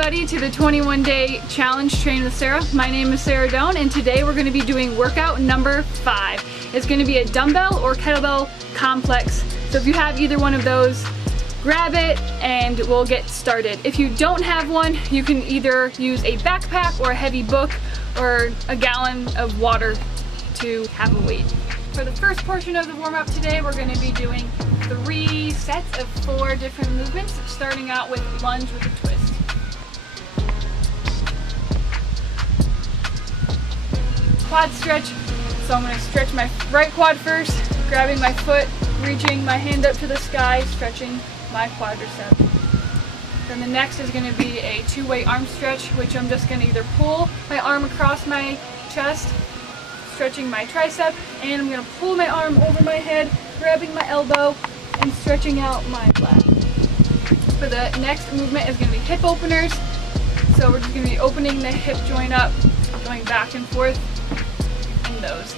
everybody to the 21-day challenge train with Sarah. My name is Sarah Doan, and today we're going to be doing workout number 5. It's going to be a dumbbell or kettlebell complex. So if you have either one of those, grab it and we'll get started. If you don't have one, you can either use a backpack or a heavy book or a gallon of water to have a weight. For the first portion of the warm-up today, we're going to be doing 3 sets of 4 different movements, starting out with lunge with a twist. Quad stretch, so I'm going to stretch my right quad first, grabbing my foot, reaching my hand up to the sky, stretching my quadricep. Then the next is going to be a 2-way arm stretch, which I'm just going to either pull my arm across my chest, stretching my tricep, and I'm going to pull my arm over my head, grabbing my elbow, and stretching out my lat. For the next movement is going to be hip openers. So we're just going to be opening the hip joint up, going back and forth in those,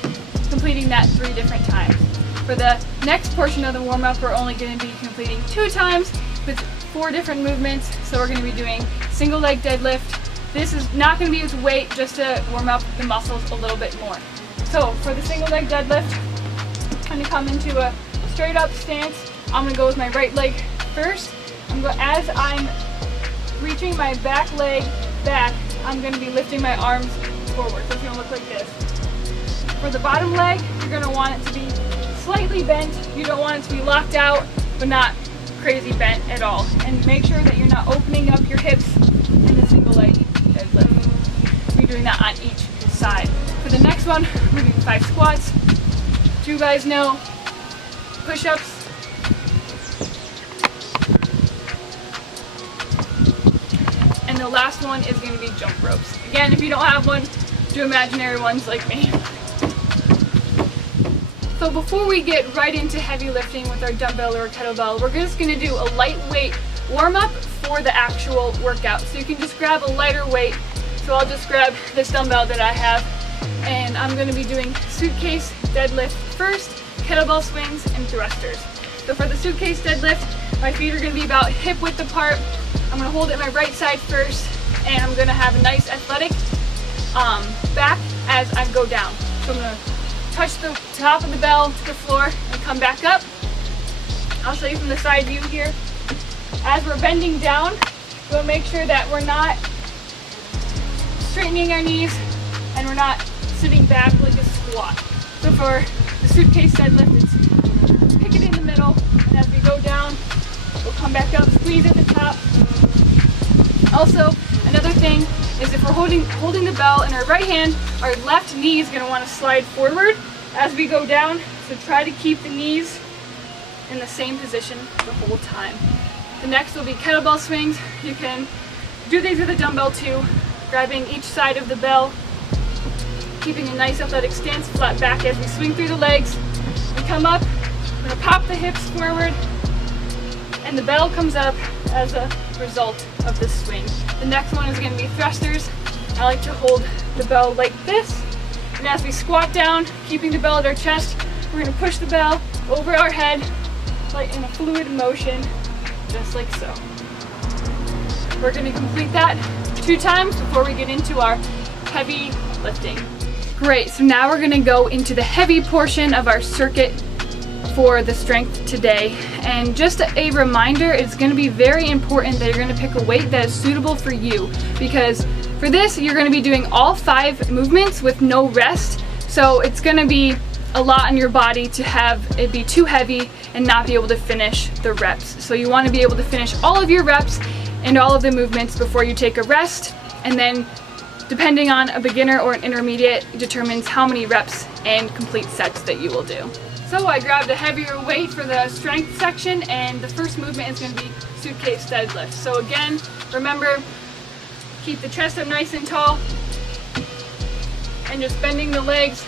completing that 3 different times. For the next portion of the warm-up, we're only going to be completing 2 times with 4 different movements. So we're going to be doing single leg deadlift. This is not going to be with weight, just to warm up the muscles a little bit more. So for the single leg deadlift, I'm going to come into a straight up stance. I'm going to go with my right leg first. As I'm reaching my back leg back, I'm going to be lifting my arms forward. So it's going to look like this. For the bottom leg, you're going to want it to be slightly bent. You don't want it to be locked out, but not crazy bent at all. And make sure that you're not opening up your hips in the single leg deadlift. You're doing that on each side. For the next one, we're doing 5 squats. You guys know push-ups. And the last one is going to be jump ropes. Again, if you don't have one, do imaginary ones like me. So before we get right into heavy lifting with our dumbbell or kettlebell, we're just going to do a lightweight warm-up for the actual workout. So you can just grab a lighter weight. So I'll just grab this dumbbell that I have, and I'm going to be doing suitcase deadlift first, kettlebell swings, and thrusters. So for the suitcase deadlift, my feet are going to be about hip width apart. I'm going to hold it my right side first, and I'm going to have a nice athletic back as I go down. So I'm going to touch the top of the bell to the floor and come back up. I'll show you from the side view here. As we're bending down, we'll make sure that we're not straightening our knees and we're not sitting back like a squat. So for the suitcase deadlift, it's pick it in the middle, and as we go down, we'll come back up, squeeze at the top. Also, another thing is if we're holding the bell in our right hand, our left knee is going to want to slide forward as we go down. So try to keep the knees in the same position the whole time. The next will be kettlebell swings. You can do these with a dumbbell too, grabbing each side of the bell, keeping a nice athletic stance, flat back as we swing through the legs. We come up, we're going to pop the hips forward, and the bell comes up as a result of this swing. The next one is going to be thrusters. I like to hold the bell like this, and as we squat down, keeping the bell at our chest, we're going to push the bell over our head like in a fluid motion, just like so. We're going to complete that 2 times before we get into our heavy lifting. Great, so now we're going to go into the heavy portion of our circuit for the strength today. And just a reminder, it's going to be very important that you're going to pick a weight that is suitable for you, because for this you're going to be doing all 5 movements with no rest. So it's going to be a lot on your body to have it be too heavy and not be able to finish the reps. So you want to be able to finish all of your reps and all of the movements before you take a rest, and then depending on a beginner or an intermediate determines how many reps and complete sets that you will do. So I grabbed a heavier weight for the strength section, and the first movement is going to be suitcase deadlift. So again, remember, keep the chest up nice and tall and just bending the legs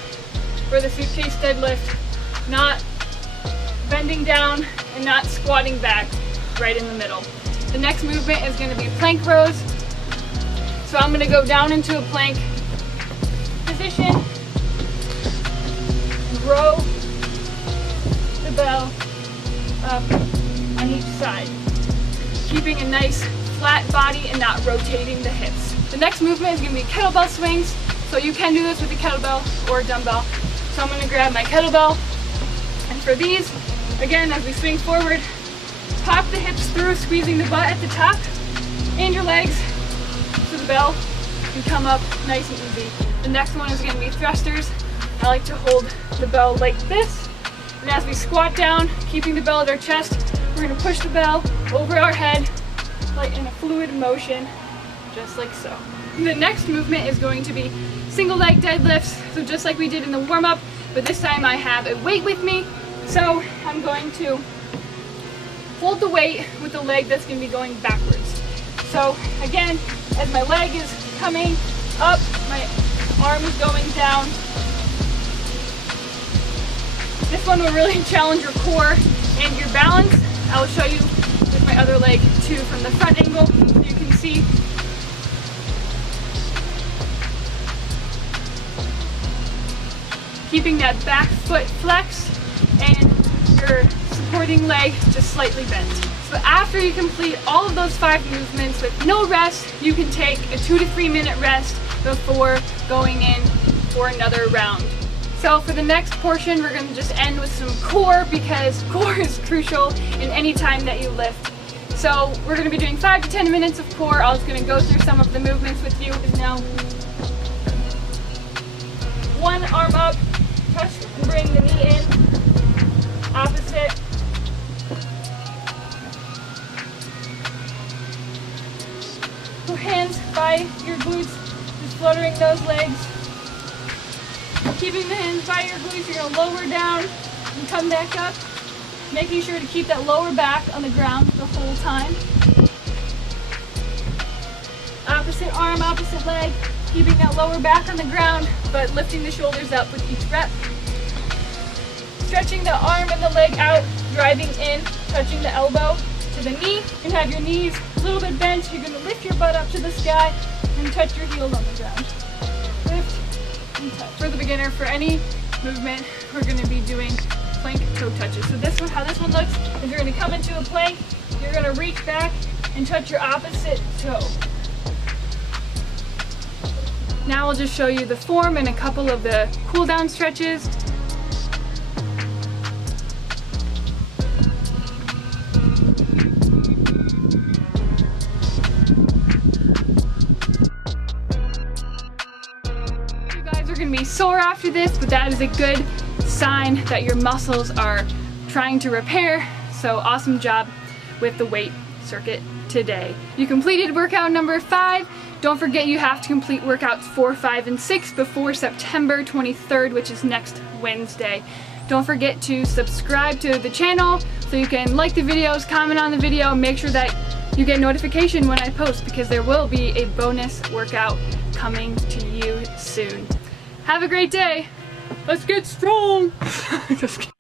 for the suitcase deadlift, not bending down and not squatting back right in the middle. The next movement is going to be plank rows. So I'm going to go down into a plank position and row the bell up on each side. keeping a nice flat body and not rotating the hips. The next movement is going to be kettlebell swings. So you can do this with a kettlebell or a dumbbell. So I'm going to grab my kettlebell, and for these, again, as we swing forward, pop the hips through, squeezing the butt at the top and your legs so the bell can come up nice and easy. The next one is going to be thrusters. I like to hold the bell like this, and as we squat down, keeping the bell at our chest, we're going to push the bell over our head like in a fluid motion, just like so. The next movement is going to be single leg deadlifts, so just like we did in the warm-up, but this time I have a weight with me. So I'm going to hold the weight with the leg that's going to be going backwards. So again, as my leg is coming up, my arm is going down. This one will really challenge your core and your balance. I will show you with my other leg too from the front angle so you can see. Keeping that back foot flexed and your supporting leg just slightly bent. So after you complete all of those 5 movements with no rest, you can take a 2 to 3 minute rest before going in for another round. So for the next portion, we're going to just end with some core, because core is crucial in any time that you lift. So we're going to be doing 5 to 10 minutes of core. I was going to go through some of the movements with you now. One arm up, touch and bring the knee in, opposite. Put hands by your glutes, just fluttering those legs. Keeping the hands by your glutes, you're going to lower down and come back up. Making sure to keep that lower back on the ground the whole time. Opposite arm, opposite leg. Keeping that lower back on the ground, but lifting the shoulders up with each rep. Stretching the arm and the leg out, driving in, touching the elbow to the knee. You can have your knees a little bit bent. You're going to lift your butt up to the sky and touch your heels on the ground. Lift and touch. For the beginner, for any movement, we're going to be doing plank toe touches. So this one, how this one looks is you're going to come into a plank, you're going to reach back and touch your opposite toe. Now I'll just show you the form and a couple of the cool down stretches. You guys are going to be sore after this, but that is a good sign that your muscles are trying to repair. So awesome job with the weight circuit today. You completed workout number 5. Don't forget you have to complete workouts 4, 5, and 6 before September 23rd, which is next Wednesday. Don't forget to subscribe to the channel so you can like the videos, comment on the video, and make sure that you get notification when I post, because there will be a bonus workout coming to you soon. Have a great day. Let's get strong. Just kidding.